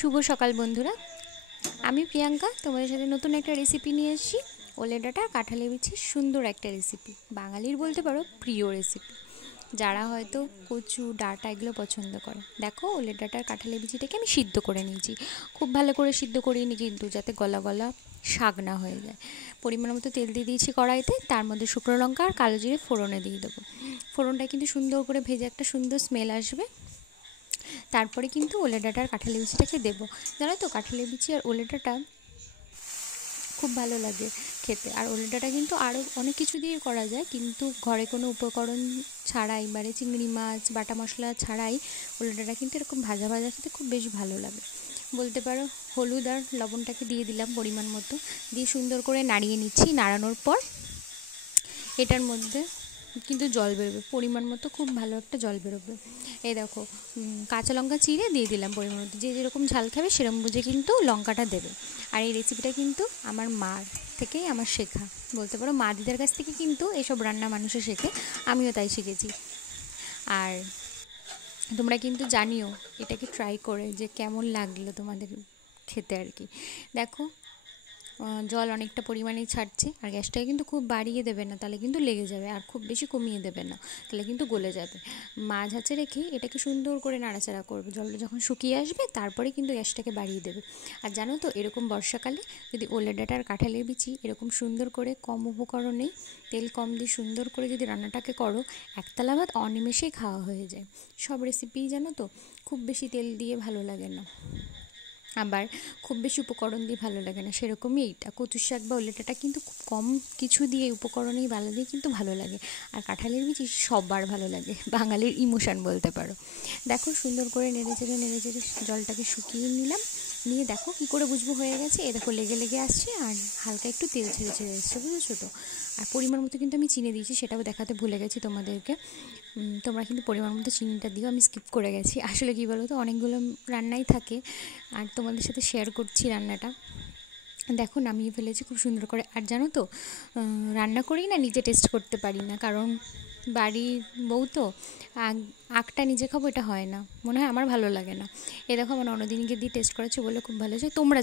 শুভ সকাল বন্ধুরা, আমি প্রিয়াঙ্কা তোমাদের সাথে নতুন একটা রেসিপি নিয়ে এসেছি। ওলে ডাঁটা কাঁঠালে বিচির সুন্দর একটা রেসিপি, বাঙালির বলতে পারো প্রিয় রেসিপি। যারা হয়তো কচু ডাঁটা এগুলো পছন্দ করে। দেখো, ওলে ডাঁটার কাঁঠালে বিচিটাকে আমি সিদ্ধ করে নিয়েছি। খুব ভালো করে সিদ্ধ করিনি কিন্তু, যাতে গলা গলা শাক না হয়ে যায়। পরিমাণ মতো তেল দিয়ে দিয়েছি কড়াইতে, তার মধ্যে শুকনো লঙ্কা আর কালো জিরে ফোড়নে দিয়ে দেবো। ফোড়নটা কিন্তু সুন্দর করে ভেজে একটা সুন্দর স্মেল আসবে। তারপরে কিন্তু ওলে ডাঁটার কাঁঠালি বিচিটাকে দেবো। জানো তো, কাঁঠালি বিচি আর ওলে ডাঁটা খুব ভালো লাগে খেতে। আর ওলে ডাঁটা কিন্তু আরও অনেক কিছু দিয়ে করা যায়, কিন্তু ঘরে কোনো উপকরণ ছাড়াই, মানে চিংড়ি মাছ বাটা মশলা ছাড়াই ওলে ডাঁটা কিন্তু এরকম ভাজা ভাজা খেতে খুব বেশ ভালো লাগে বলতে পারো। হলুদ আর লবণটাকে দিয়ে দিলাম পরিমাণ মতো, দিয়ে সুন্দর করে নাড়িয়ে নিচ্ছি। নাড়ানোর পর এটার মধ্যে কিন্তু জল বেরোবে পরিমাণ মতো, খুব ভালো একটা জল বেরোবে। এই দেখো, কাঁচা লঙ্কা চিড়ে দিয়ে দিলাম পরিমাণ মতো। যে যেরকম ঝাল খাবে সেরকম বুঝে কিন্তু লঙ্কাটা দেবে। আর এই রেসিপিটা কিন্তু আমার মার থেকেই আমার শেখা বলতে পারো। মা দিদার কাছ থেকে কিন্তু এসব রান্না মানুষে শেখে, আমিও তাই শিখেছি। আর তোমরা কিন্তু জানিও এটাকে ট্রাই করে যে কেমন লাগলো তোমাদের খেতে আর কি। দেখো, জল অনেকটা পরিমাণেই ছাড়ছে। আর গ্যাসটাকে কিন্তু খুব বাড়িয়ে দেবে না, তাহলে কিন্তু লেগে যাবে। আর খুব বেশি কমিয়ে দেবে না, তাহলে কিন্তু গলে যাবে। মাঝ আঁচে রেখে এটাকে সুন্দর করে নাড়াচাড়া করবে। জলটা যখন শুকিয়ে আসবে তারপরে কিন্তু গ্যাসটাকে বাড়িয়ে দেবে। আর জানো তো, এরকম বর্ষাকালে যদি ওলে ডাঁটার কাঁঠালের বিচি এরকম সুন্দর করে কম উপকরণেই তেল কম দিয়ে সুন্দর করে যদি রান্নাটাকে করো, একতলা ভাত অনিমেষেই খাওয়া হয়ে যায়। সব রেসিপিই জানো তো খুব বেশি তেল দিয়ে ভালো লাগে না, আবার খুব বেশি উপকরণ দিয়ে ভালো লাগে না। সেরকমই এইটা, কচুর শাক বা ওলে ডাঁটা কিন্তু খুব কম কিছু দিয়ে উপকরণেই ভালো দিয়ে কিন্তু ভালো লাগে। আর কাঁঠালের বিচি সবার ভালো লাগে, বাঙালির ইমোশন বলতে পারো। দেখো, সুন্দর করে নেড়ে চেড়ে জলটাকে শুকিয়ে নিলাম। নিয়ে দেখো কী করে বুঝবো হয়ে গেছে। এ দেখো, লেগে লেগে আসছে আর হালকা একটু তেল ছেড়ে ছেড়ে এসছে, বুঝেছো তো। আর পরিমাণ মতো কিন্তু আমি চিনি দিয়েছি, সেটাও দেখাতে ভুলে গেছি তোমাদেরকে। তোমরা কিন্তু পরিমাণ মতো চিনিটা দিও, আমি স্কিপ করে গেছি। আসলে কী বলো তো, অনেকগুলো রান্নাই থাকে আর তোমাদের সাথে শেয়ার করছি রান্নাটা। দেখো, নামিয়ে ফেলেছি খুব সুন্দর করে। আর জানো তো, রান্না করেই না নিজে টেস্ট করতে পারি না, কারণ বাড়ির বউ তো, আঁকটা নিজে খাবো এটা হয় না, মনে হয় আমার ভালো লাগে না। এ দেখো, আমার ননদিনীকে দিয়ে টেস্ট করেছে বলে খুব ভালো হয়েছে। তোমরা